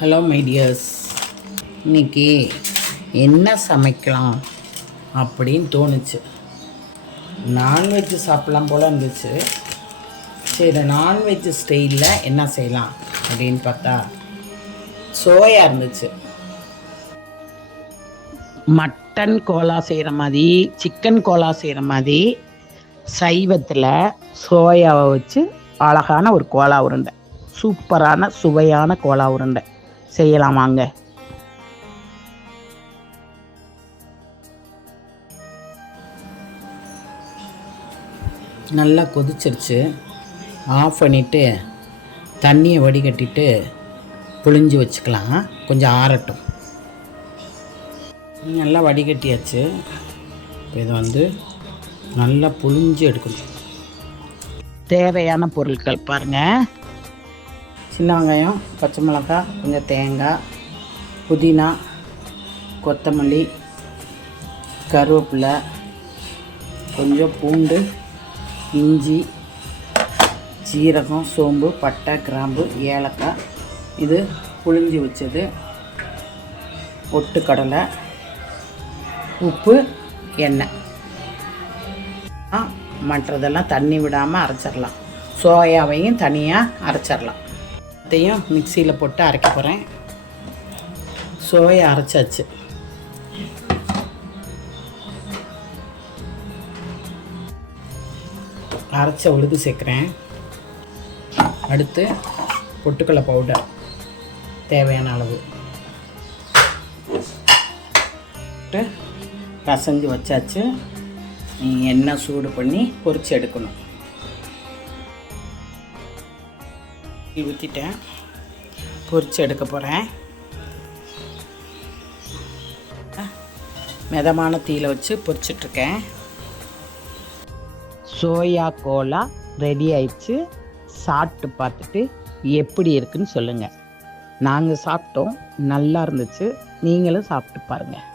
Hello my tears, இன்றைக்கி என்ன சமைக்கலாம் அப்படின்னு தோணுச்சு. நான்வெஜ்ஜு சாப்பிட்லாம் போல் இருந்துச்சு. சரி, நான்வெஜ்ஜு ஸ்டைலில் என்ன செய்யலாம் அப்படின்னு பார்த்தா சோயா இருந்துச்சு. மட்டன் கோலா செய்கிற மாதிரி, சிக்கன் கோலா செய்கிற மாதிரி சைவத்தில் சோயாவை வச்சு அழகான ஒரு கோலா உருண்டை, சூப்பரான சுவையான கோலா உருண்டை செய்யலாம் வாங்க. நல்லா கொதிச்சிருச்சு. ஆஃப் பண்ணிவிட்டு தண்ணியை வடிகட்டிட்டு புழிஞ்சு வச்சுக்கலாம். கொஞ்சம் ஆறட்டும். நல்லா வடிகட்டியாச்சு. இப்போ இதை நல்லா புழிஞ்சு எடுக்கணும். தேவையான பொருட்கள் பாருங்கள்: சின்ன வெங்காயம், பச்சை மிளகாய், கொஞ்சம் தேங்காய், புதினா, கொத்தமல்லி, கருவேப்பிலை, கொஞ்சம் பூண்டு, இஞ்சி, சீரகம், சோம்பு, பட்டை, கிராம்பு, ஏலக்காய், இது புழிஞ்சி வச்சது, பொட்டுக்கடலை, உப்பு, எண்ணெய். மற்றதெல்லாம் தண்ணி விடாமல் அரைச்சிடலாம். சோயாவையும் தனியாக அரைச்சிடலாம். அதையும் மிக்சியில் போட்டு அரைக்க போகிறேன். சோயா அரைச்சாச்சு. அரைச்ச உளுந்து சேர்க்குறேன். அடுத்து பொட்டுக்கடலை பவுடர் தேவையான அளவு போட்டு பிசைஞ்சு வச்சாச்சு. எண்ணெய் சூடு பண்ணி பொரிச்சு எடுக்கணும். ஊற்றிட்டேன், பொரிச்சு எடுக்க போகிறேன். மிதமான தீயில வச்சு பொரிச்சிட்ருக்கேன். சோயா கோலா ரெடி ஆயிடுச்சு. சாப்பிட்டு பார்த்துட்டு எப்படி இருக்குன்னு சொல்லுங்கள். நாங்கள் சாப்பிட்டோம், நல்லா இருந்துச்சு. நீங்களும் சாப்பிட்டு பாருங்கள்.